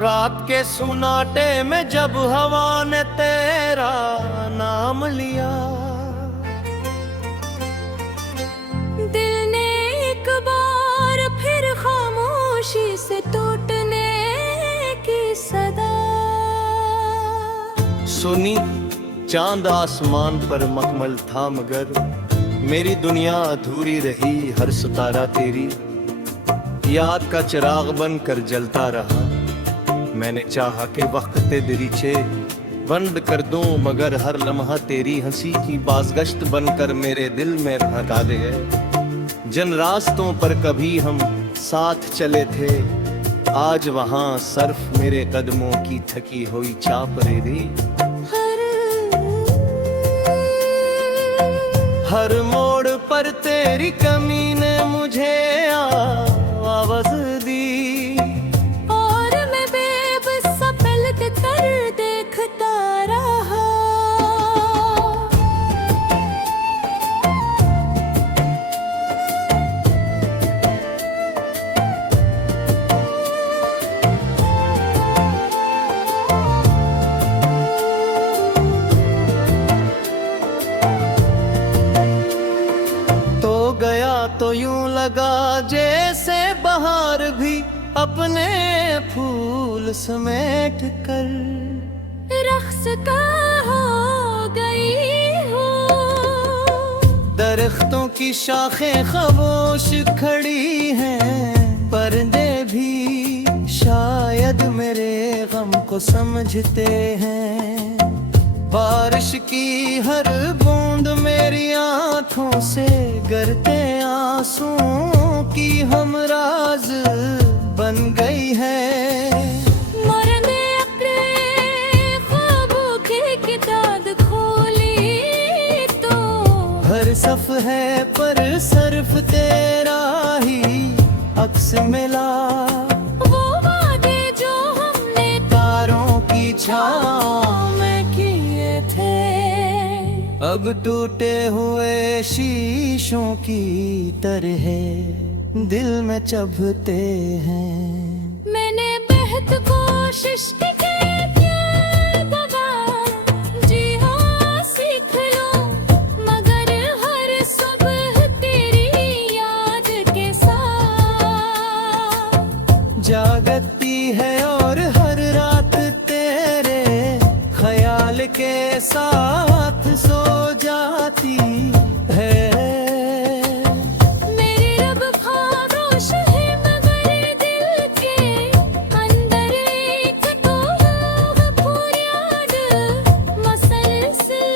रात के सुनाटे में जब हवा ने तेरा नाम लिया, दिल ने एक बार फिर खामोशी से टूटने की सदा सुनी। चांद आसमान पर मखमल था मगर मेरी दुनिया अधूरी रही, हर सितारा तेरी याद का चिराग बन कर जलता रहा। मैंने चाहा कि वक्त दरीचे बंद कर दूं, मगर हर लम्हा तेरी हंसी की बाज़गश्त बनकर मेरे दिल में रहा दे। जिन रास्तों पर कभी हम साथ चले थे, आज वहां सर्फ मेरे कदमों की थकी हुई चाप रे दी। हर मोड़ पर तेरी कमी ने मुझे आवाज़ दी, और मैं बेबस सा पलट कर देखता रहा। तो यूं लगा जैसे बहार भी अपने फूल समेट कर रख्स का हो गई हो। दरख्तों की शाखें खामोश खड़ी हैं, परिंदे भी शायद मेरे गम को समझते हैं। बारिश की हर बूंद मेरी आंखों से गिरते आंसुओं की हमराज बन गई है। मरने अपने ख्वाबों की किताब खोली तो हर सफ़हे पर सिर्फ तेरा ही अक्स मिला। वो वादे जो हमने तारों की छाँव में किए थे, अब टूटे हुए शीशों की तरह दिल में चुभते हैं। मैंने बेहद कोशिश की क्या दवा जी हाँ सीख लो, मगर हर सुबह तेरी याद के साथ जागती है और हर रात तेरे ख्याल के साथ सो जाती है। मेरी रब खामोश है मगर दिल के अंदर एक तो फरियाद मसलसल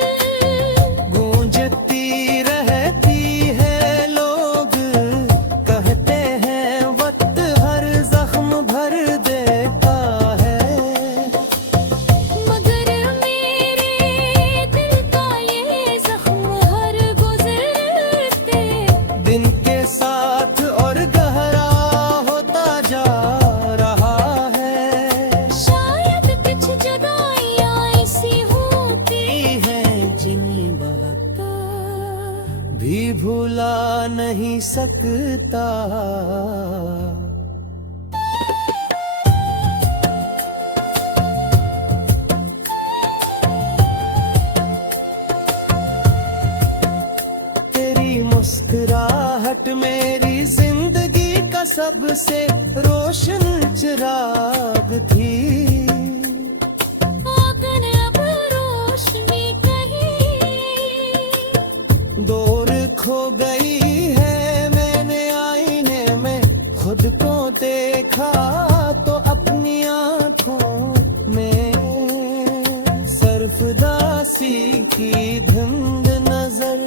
गूंजती रहती है। लोग कहते हैं वक्त हर जख्म भर देता है, मगर मेरे दिल का ये जख्म हर गुजरते दिन के साथ और गहरा होता जा रहा है। शायद कुछ जुदाइयां ऐसी होती है जिन्हें वक्त भी भुला नहीं सकता। तेरी मुस्कुराहट मेरी जिंदगी का सबसे रोशन चिराग थी। आंगन अब रोशनी कहीं दूर खो गई है। मैंने आईने में खुद को देखा तो अपनी आंखों में सरफदासी की धुंध नजर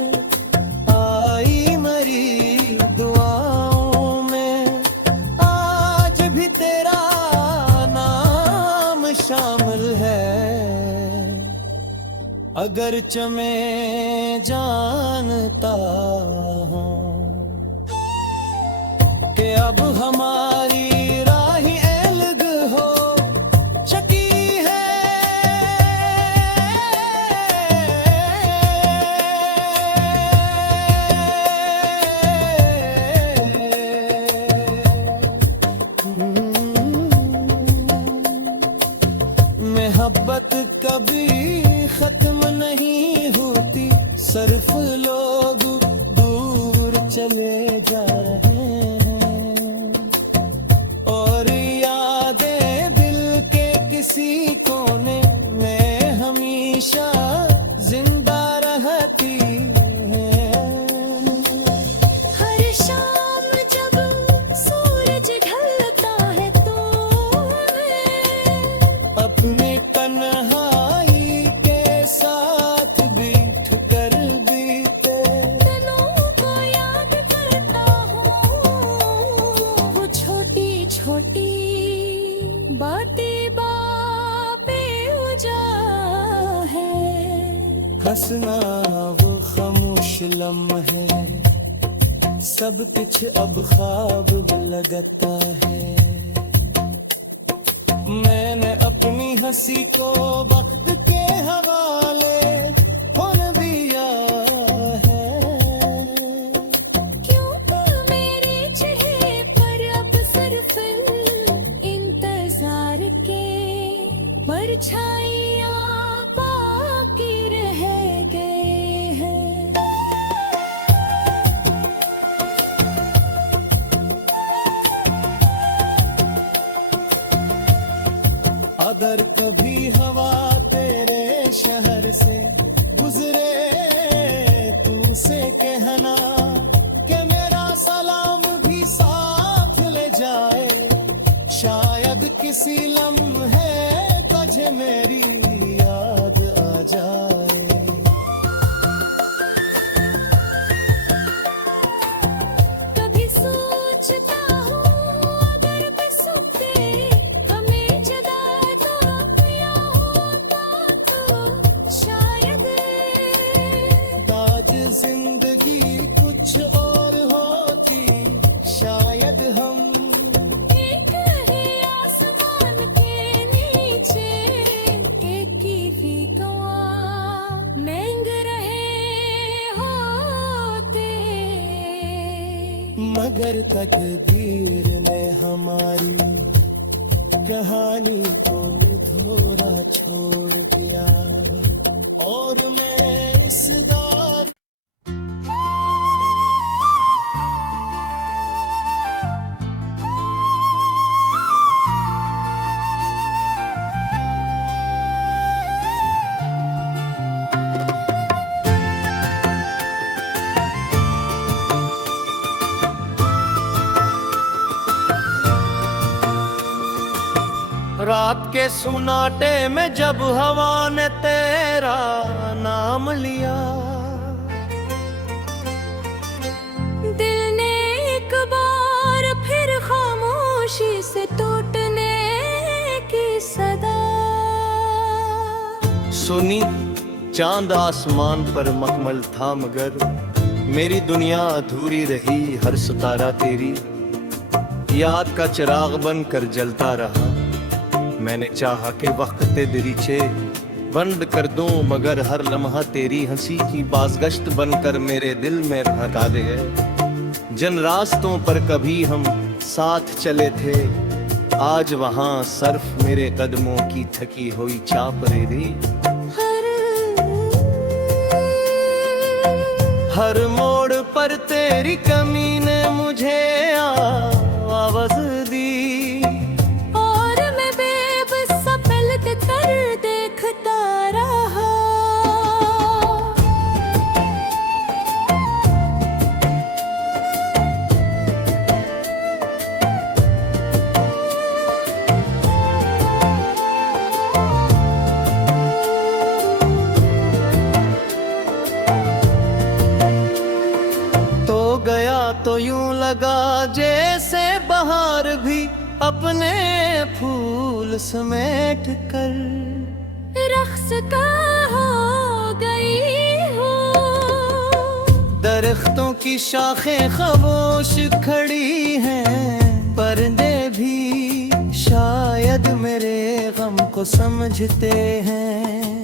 आई। मरी दुआओं में आज भी तेरा नाम शामिल है। अगरचे मैं जानता हूँ कि अब हमारी राहें अलग हो चुकी है। सिर्फ लोग दूर चले जा रहे हैं और यादें दिल के किसी कोने में हमेशा जिंदा रहती हैं। हर शाम जब सूरज ढलता है तो मैं अपने तन्हाई के साथ बैठ कर बीते दिनों को याद करता हूँ। वो छोटी छोटी बातें बेवजह है। हंसना वो खामोश लम्हे सब कुछ अब ख्वाब लगता है। मैंने अपनी हंसी को वक्त के हवाले खोल दिया है। क्यों मेरे चेहरे पर अब सिर्फ इंतजार के परछाइयाँ बाकी रह गए हैं। अगर कभी हवा तेरे शहर से गुजरे तू से कहना कि मेरा सलाम भी साथ ले जाए। शायद किसी लम्हे तुझे मेरी याद आ जाए। कभी सोचता हूँ अगर बस पे हमें जुदा तो किया होता तो शायद आज जिंदगी कुछ और होती। शायद हम एक ही आसमान के नीचे एक ही गवा महंग रहे होते। मगर तकदीर ने हमारी कहानी को अधूरा छोड़ दिया और मैं इस दौर रात के सुनाटे में जब हवा ने तेरा नाम लिया। दिल ने एक बार फिर खामोशी से टूटने की सदा सुनी। चांद आसमान पर मखमल था मगर मेरी दुनिया अधूरी रही। हर सितारा तेरी याद का चिराग बन कर जलता रहा। मैंने चाहा कि वक्त ते दरीचे बंद कर दूं मगर हर लम्हा तेरी हंसी की बाज़गश्त बनकर मेरे दिल में रहता गए। जिन रास्तों पर कभी हम साथ चले थे आज वहां सर्फ मेरे कदमों की थकी हुई चाप रे दी। हर मोड़ पर तेरी कमी ने मुझे आवाज दी और मैं बेबस सा पलट कर देखता रहा। तो गया तो यूं लगा जैसे बहार भी अपने फूल समेट कर रख्सता हो गई हूँ। दरख्तों की शाखें खामोश खड़ी हैं। पर्दे भी शायद मेरे गम को समझते हैं।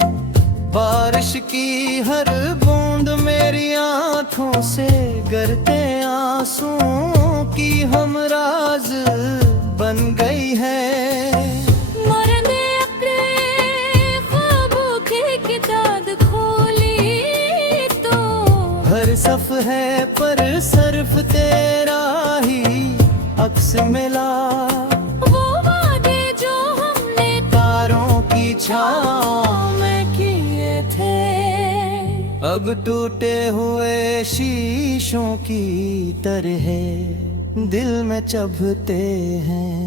बारिश की हर बूंद मेरी आंखों से गिरते आंसुओं की हमराज बन गई है। मरने अपने ख्वाबों की किताब खोली तो सरसफ है पर सर्फ तेरा ही अक्स मिला, वो वादे जो हमने तारों की छाँव में किए थे, अब टूटे हुए शीशों की तरह दिल में चुभते हैं।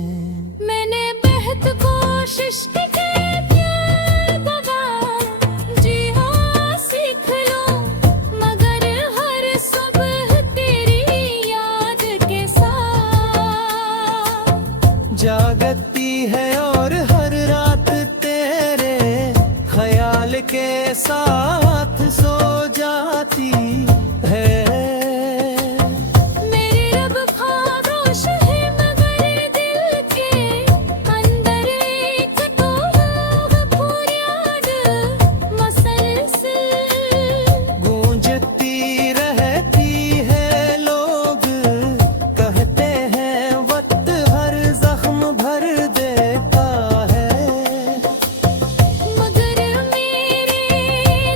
मैंने बेहद कोशिश की प्यार बाबा जी हाँ सीख लो, मगर हर सुबह तेरी याद के साथ जागती है और हर रात तेरे ख्याल के साथ सो जाती है। मेरे रब खामोश है मगर दिल के अंदर एक तो फरियाद मसलसल गूंजती रहती है, लोग कहते हैं वक्त हर जख्म भर देता है, मगर मेरे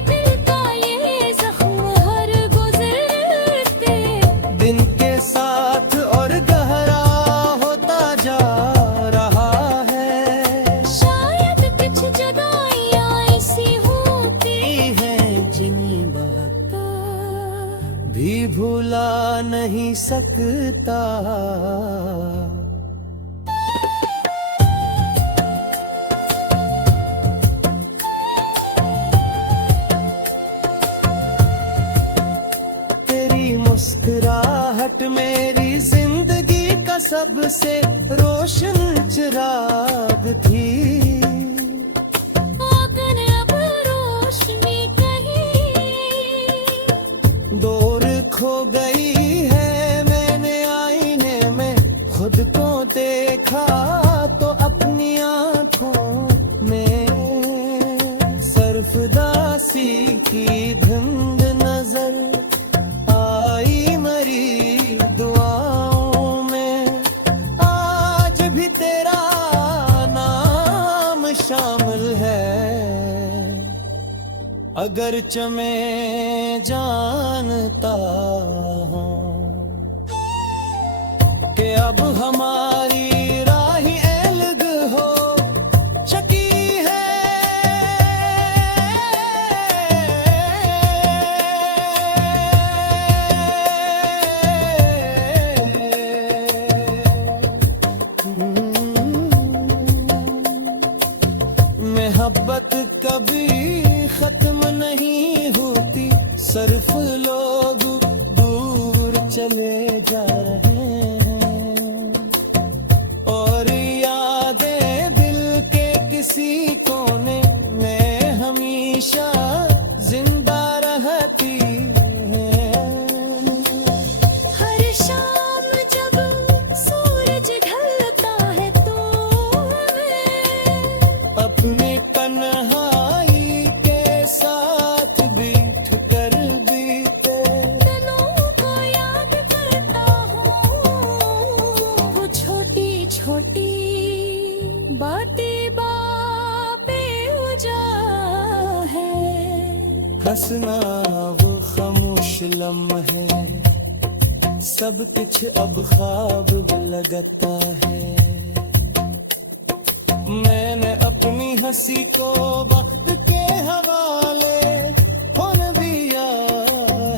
दिल का ये जख्म हर गुजरते दिन के साथ और गहरा होता जा रहा है। शायद कुछ जगह ऐसी होती है जिन्हें बात भी भुला नहीं सकता। तेरी मुस्कुराहट मेरी जिंदगी का सबसे रोशन चिराग थी, अगर अब रोशनी कहीं दूर खो गई है, मैंने आईने में खुद को देखा तो अपनी आंखों में सरफदासी की धुंध नजर आई मेरी दुआओं में। आज भी तेरा नाम शामिल है, अगरच मैं जानता हूँ कि अब हमारी राहें अलग हो चुकी मोहब्बत कभी खत्म नहीं होती, सिर्फ लोग दूर चले जा रहे हैं और यादें दिल के किसी कोने में हमेशा जिंदा रहती हैं। हर शाम जब सूरज ढलता है तो हमें अपने तन्हाई के साथ बैठ कर बीते दिनों को याद करता हूँ, वो छोटी छोटी बातें बेवजह है। हंसना वो खामोश लम्हे, सब कुछ अब ख्वाब लगता है। मैंने अपनी हंसी को वक्त के हवाले होन दिया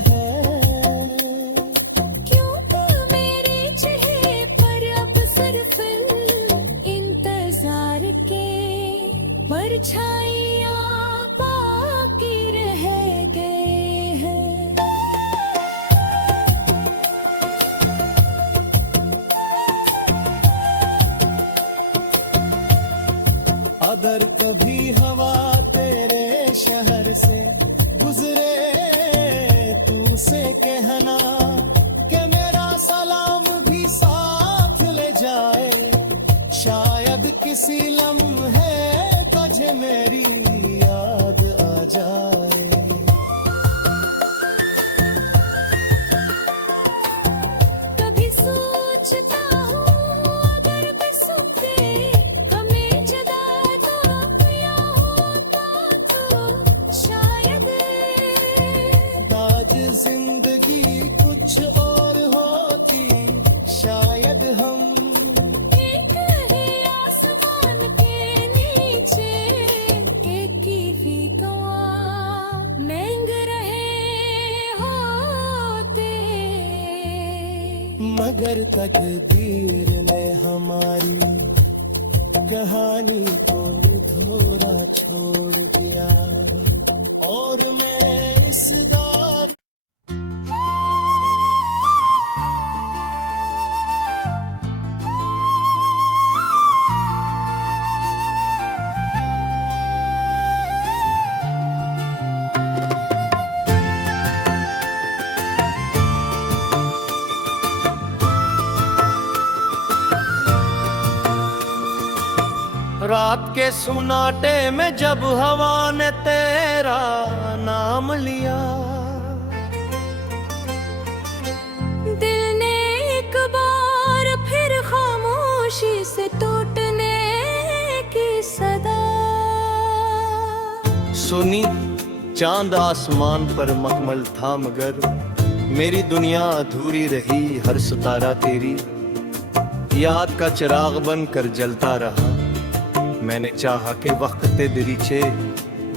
है, क्योंकि मेरे चेहरे पर अब सिर्फ इंतजार के परछाइयाँ बाकी रह गए हैं। अगर कभी हवा तेरे शहर से गुजरे तू से कहना कि मेरा सलाम भी साथ ले जाए, शायद किसी लम्हे तुझे मेरी याद आ जाए। कभी सोचता हूँ अगर किस्मते हमें जुदा किया होता तो शायद ताज जिंदगी मगर तकदीर ने हमारी कहानी को अधूरा छोड़ दिया और मैं इस दौर रात के सुनाटे में जब हवा ने तेरा नाम लिया, दिल ने एक बार फिर खामोशी से टूटने की सदा सुनी। चांद आसमान पर मखमल था मगर मेरी दुनिया अधूरी रही, हर सितारा तेरी याद का चिराग बनकर जलता रहा। मैंने चाहा कि वक्त दरीचे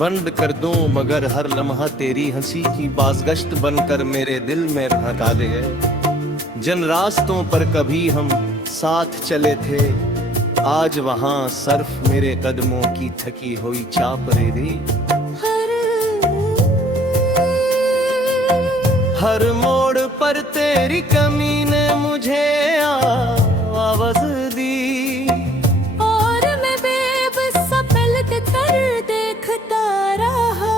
बंद कर दूं, मगर हर लम्हा तेरी हंसी की बाज़गश्त बनकर मेरे दिल में भड़का दे गए। जिन रास्तों पर कभी हम साथ चले थे, आज वहां सर्फ मेरे कदमों की थकी हुई चाप रही थी। हर मोड़ पर तेरी कमी ने मुझे आवाज़ दी, देखता रहा।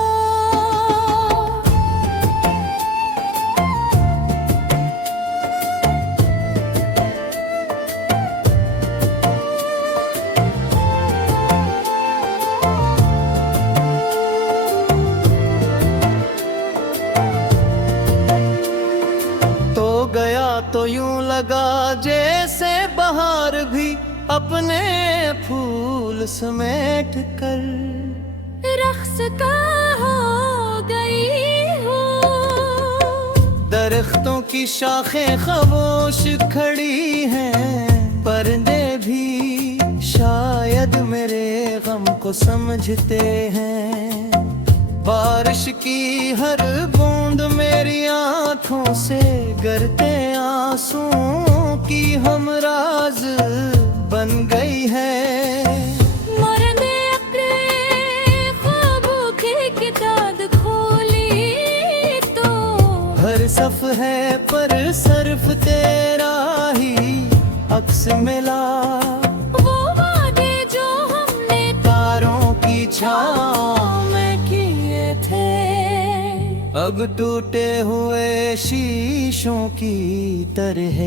तो गया तो यूं लगा जैसे बहार भी अपने फूल समेट कर रख्स का हो गई हो। दरख्तों की शाखें खामोश खड़ी हैं, पर्दे भी शायद मेरे गम को समझते हैं। बारिश की हर बूंद मेरी आंखों से गिरते आंसुओं की हमराज बन गई है। सफ है पर सर्फ तेरा ही अक्स मिला, वो वादे जो हमने तारों की छाँव में किए थे, अब टूटे हुए शीशों की तरह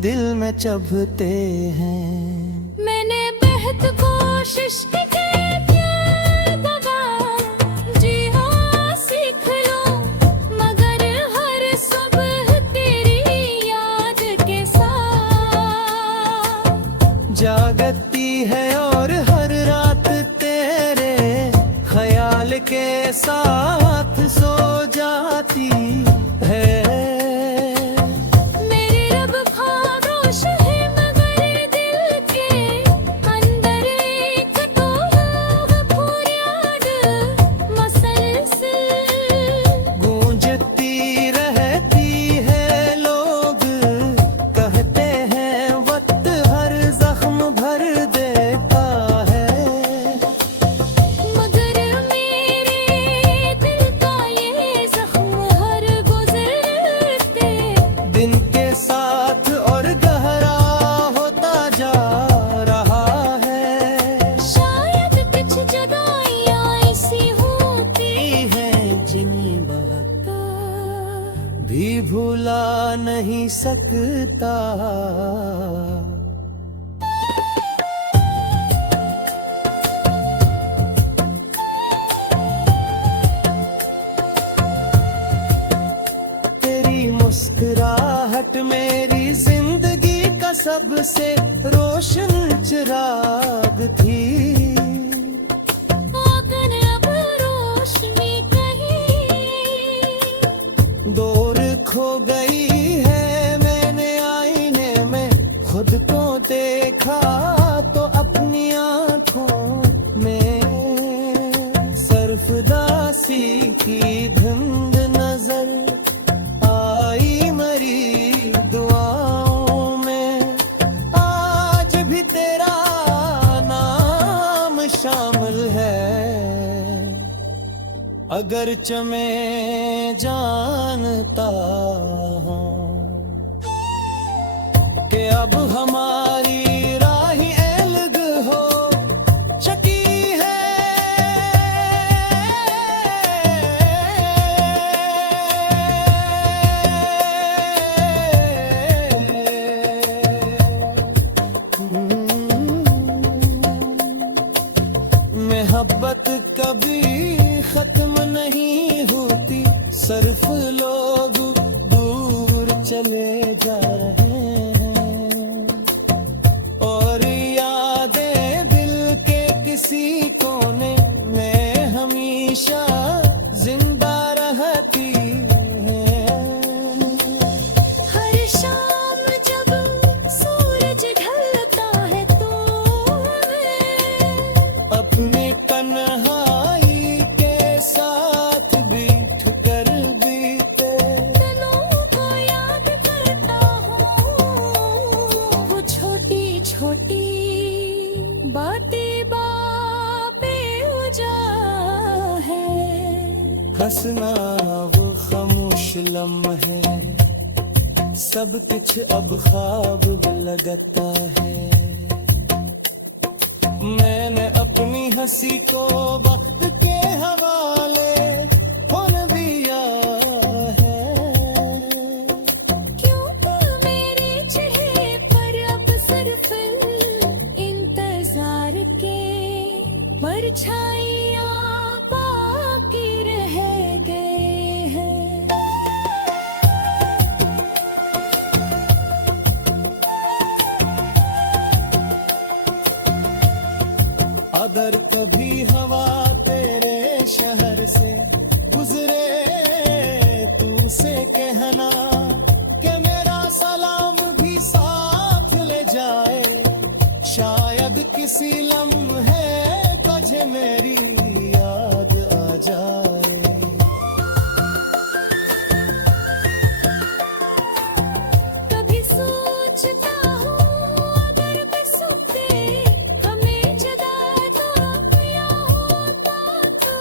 दिल में चुभते हैं। मैंने बेहद कोशिश की जागती है और हर रात तेरे ख्याल के साथ सो जाती है। मेरी रब खामोश है मगर दिल के अंदर एक तो फरियाद मसलसल गूंजती रहती है। लोग कहते हैं वक्त हर जख्म भर देता है, मगर मेरे दिल का ये जख्म हर गुजरते दिन के साथ और गहरा होता जा रहा है। शायद कुछ जगह ऐसी होती है जिन्हें बात भी भुला नहीं सकता। तेरी मुस्कुराहट मेरी जिंदगी का सबसे रोशन चिराग थी। आंगन अब रोशनी कहीं दूर खो गई है। मैंने आईने में खुद को देखा तो अपनी आंखों में सरफदासी की धुंध नजर आई। मरी दुआओं अगरच मैं जानता हूँ कि अब हमारी राह अलग हो चुकी मोहब्बत कभी खत्म नहीं होती, सिर्फ लोग दूर चले जा रहे हैं और यादें दिल के किसी कोने में हमेशा जिंदा रहती हैं। हर शाम जब सूरज ढलता है तो मैं अपने तन्हाई के साथ बैठ कर बीते दिनों को याद करता हूँ। वो छोटी छोटी बातें बापे उजा है। हंसना वो खामोश लम्हे, सब कुछ अब ख्वाब लगता है। मैंने अपनी हंसी को वक्त के हवाले होने दिया है। क्यों मेरे चेहरे पर अब सिर्फ इंतजार के परछाइयाँ बाकी रह गए हैं। अगर कभी हवा तेरे शहर से गुजरे तू से कहना कि मेरा सलाम भी साथ ले जाए। शायद किसी लम्हे तुझे मेरी याद आ जाए। कभी सोचता हूँ अगर बसुते हमें जुदा तो किया होता तो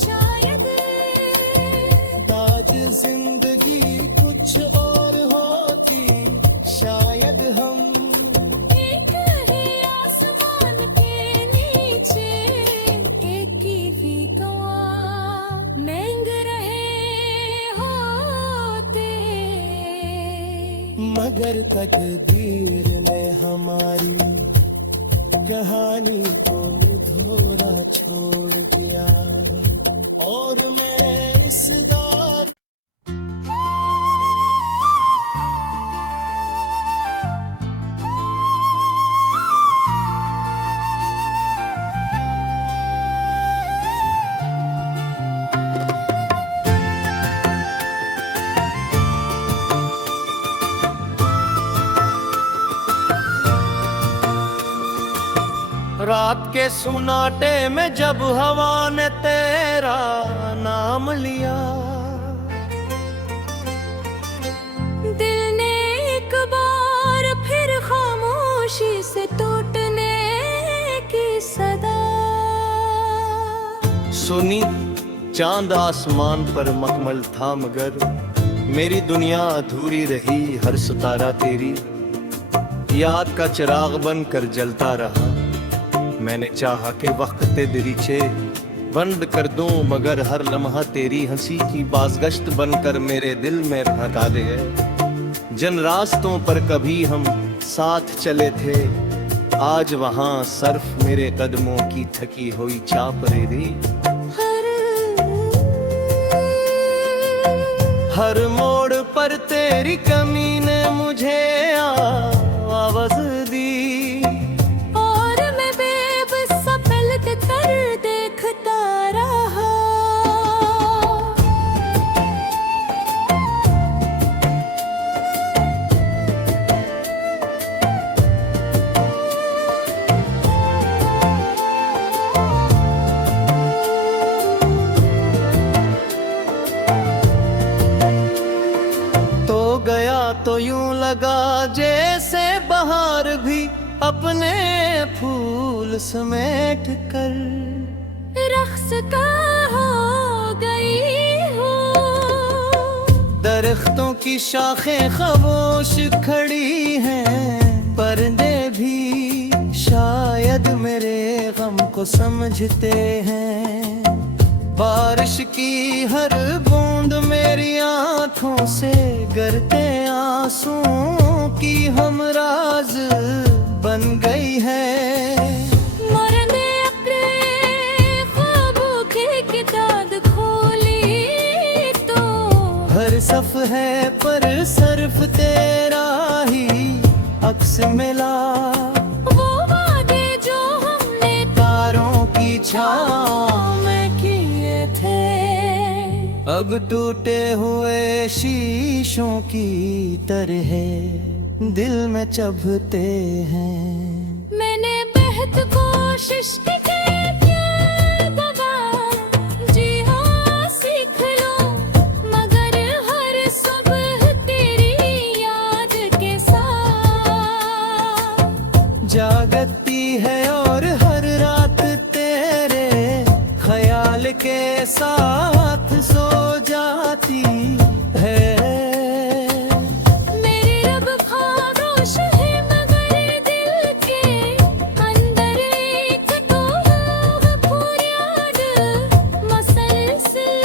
शायद आज जिंदगी कुछ और होती। शायद हम एक ही आसमान के नीचे एक ही गवा महंग रहे होते। मगर तकदीर ने हमारी कहानी को धोरा छोड़ दिया और मैं इस दौर रात के सुनाटे में जब हवा ने तेरा नाम लिया, दिल ने एक बार फिर खामोशी से टूटने की सदा सुनी। चांद आसमान पर मखमल था मगर मेरी दुनिया अधूरी रही। हर सितारा तेरी याद का चिराग बन कर जलता रहा। मैंने चाहा कि वक्त ते दरीचे बंद कर दूं, मगर हर लम्हा तेरी हंसी की बाज़गश्त बनकर मेरे दिल में रहता दे। जिन रास्तों पर कभी हम साथ चले थे, आज वहां सर्फ मेरे कदमों की थकी हुई चाप रे। हर मोड़ पर तेरी कमी ने मुझे आवाज़ दी और मैं बेबस पलट कर देखता रहा। तो गया तो यूं लगा जैसे बहार भी अपने फूल समेट कर रक्स का हो गया दरख्तों की शाखें खामोश खड़ी हैं, पर्दे भी शायद मेरे गम को समझते हैं। बारिश की हर बूंद मेरी आंखों से गिरते आंसुओं की हमराज बन गई है। मरने अपने ख्वाबों की किताब खोली तो हर सफ़हे पर सिर्फ तेरा ही अक्स मिला। वो वादे जो हमने तारों की छाँव में किए थे अब टूटे हुए शीशों की तरह दिल में चुभते हैं। मैंने बेहद कोशिश की प्यार दबा जी हाँ सीख लो, मगर हर सुबह तेरी याद के साथ जागती है और हर रात तेरे ख्याल के साथ सो जाती है। मेरी रब खामोश है मगर दिल के अंदर एक तो फरियाद मसलसल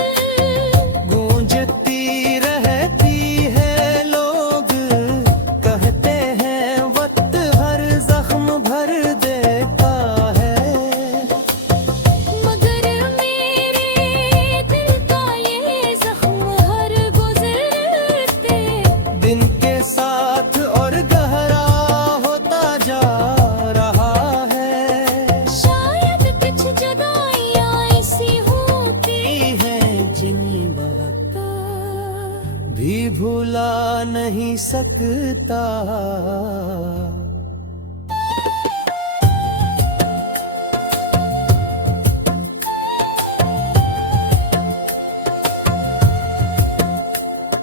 गूंजती रहती है। लोग कहते हैं वक्त हर जख्म भर देता है, मगर मेरे दिल का ये जख्म हर गुजरते दिन के साथ और गहरा होता जा रहा है। शायद कुछ जुदाइयां ऐसी होती है जिन्हें वक्त भी भुला नहीं सकता।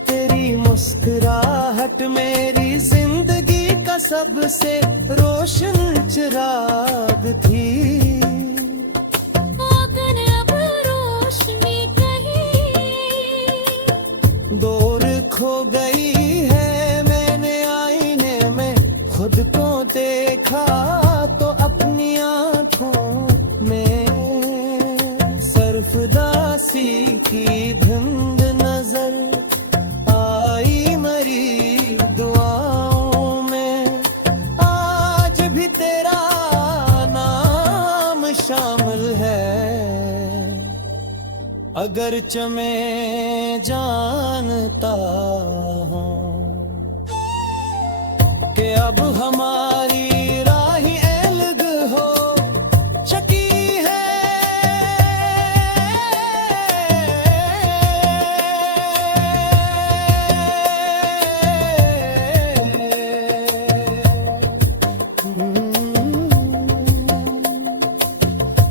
तेरी मुस्कुराहट मेरी जिंदगी का सबसे रोशन चिराग थी। आंगन अब रोशनी कहीं दूर खो गई है। मैंने आईने में खुद को देखा तो अपनी आंखों में सरफदासी की धुंध नजर आई। मरी दुआओं में आज भी तेरा नाम शामिल है। अगरचे मैं जानता हूँ कि अब हमारी राह अलग हो चुकी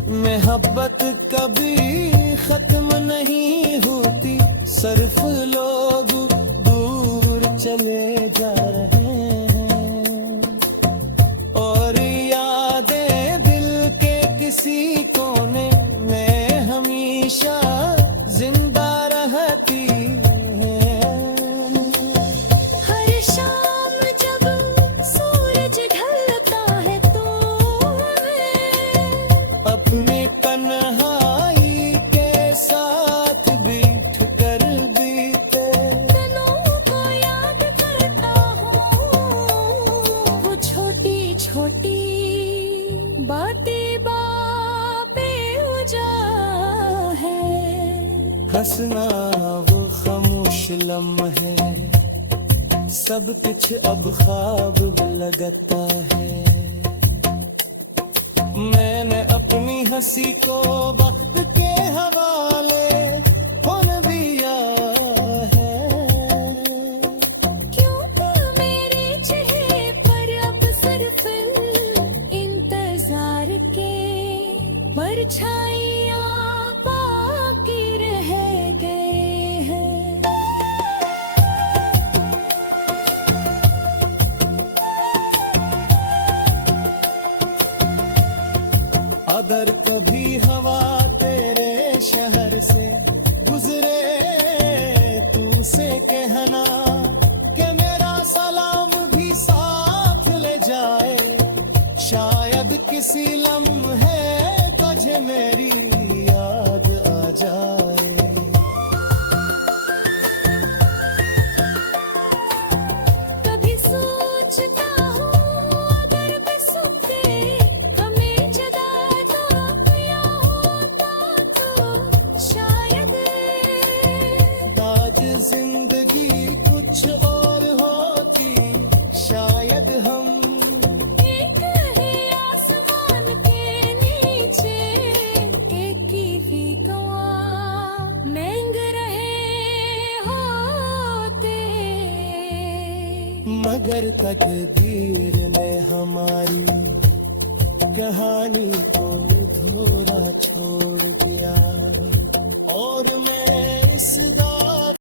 मोहब्बत कभी खत्म नहीं होती, सिर्फ लोग दूर चले जा रहे हैं और यादें दिल के किसी कोने में हमेशा जिंदा रहती हैं। हर शाम जब सूरज ढलता है तो मैं अपनी तन्हाई के साथ बैठ कर बीते दिनों को याद करता हूँ। वो छोटी छोटी बातें बेवजह है। हंसना वो खामोश लम्हे सब कुछ अब ख्वाब लगता है। मैंने अपनी हंसी को वक्त के हवाले कौन दिया है। क्यों मेरे चेहरे पर अब सिर्फ इंतजार के परछाइयां बाकी रह गए हैं। अगर कभी हवा तेरे शहर से गुजरे तुमसे कहना मगर तकदीर ने हमारी कहानी को अधूरा छोड़ दिया और मैं इस दौर